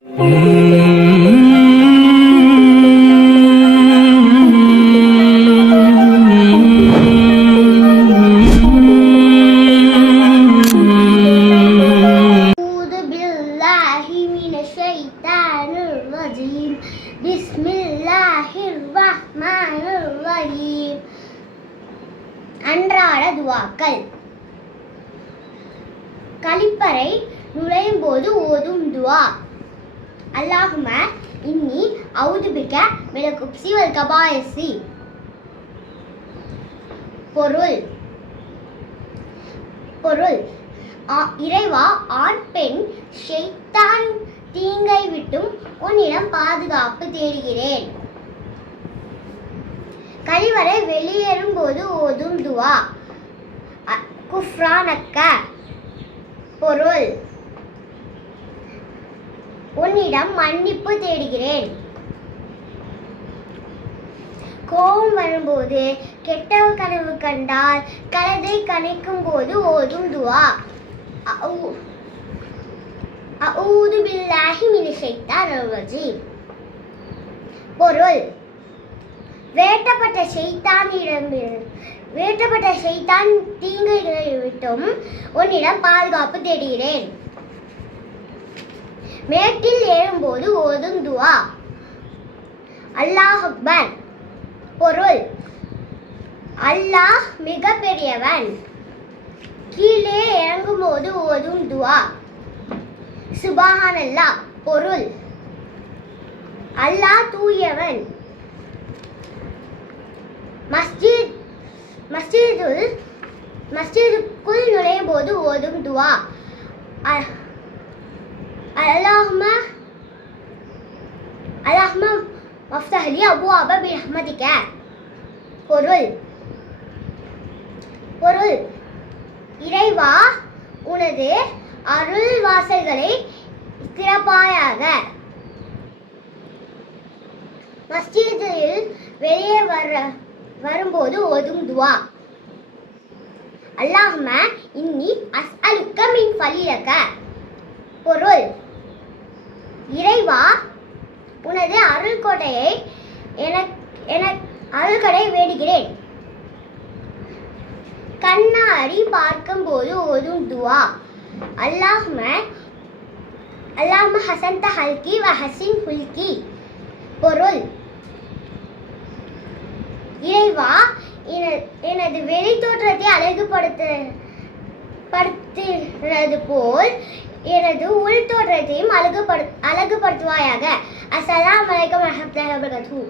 பிஸ்மில்லாஹிர்ரஹ்மானிர்ரஹீம். அன்றாட துஆக்கள். கழிப்பறை நுழையும் போது ஓதும் துஆ. அல்லாஹும்ம இன்னி அஊது பிக மினல் குப்ஸி வல் கபாயிஸி. பொருள் இறைவா, ஆண் பெண் ஷைத்தான் தீங்கை விட்டும் உன்னிடம் பாதுகாப்பு தேடுகிறேன். கழிவறை வெளியேறும் போது ஓதும் துஆ. குஃப்ரானக்க. பொருள் உன்னிடம் மன்னிப்பு தேடுகிறேன். கோபம் வரும்போது, கெட்ட கனவு கண்டால், கழுதை கனைக்கும் போது ஓதும் துஆ. அஊது பில்லாஹி மினஷ் ஷைத்தானிர் ரஜீம். பொருள் வேட்டப்பட்ட ஷைத்தான் தீங்குகளை விட்டும் உன்னிடம் பாதுகாப்பு தேடுகிறேன். மேட்டில் ஏறும்போது ஓதும் துஆ. அல்லாஹ் அக்பர். பொருள் அல்லாஹ் மிக பெரியவன். கீழே இறங்கும்போது ஓதும் துஆ. சுப்ஹானல்லாஹ். பொருள் அல்லாஹ் தூயவன். மஸ்ஜிதுக்குள் நுழையும் போது ஓதும் துஆ. அல்லாஹும்ம மஃப்தஹ் லி அபுவாப பிரஹ்மதிக. பொருள் இறைவா, உனது அருள் வாசல்களை திறப்பாயாக. மஸ்ஜிதில் வெளியே வரும்போது ஓதும் துஆ. அல்லாஹும்ம இன்னி அஸ்அலுக்க மின் ஃபலிலக. பொருள் இறைவா, உனது அருள்கொடை வேண்டுகிறேன். கண்ணாடி பார்க்கும்போது ஓதும் துஆ. அல்லாஹும்ம ஹஸன்த ஹல்கி வ ஹஸின் ஹுல்கி. பொருள் இறைவா, எனது வெளி தோற்றத்தை அழகுபடுத்துவது போல் எனது உள் தோற்றத்தையும் அழகுபடுத்துவாயாக. அஸ்ஸலாமு அலைக்கும் வரஹ்மத்துல்லாஹி வபரகாத்துஹு.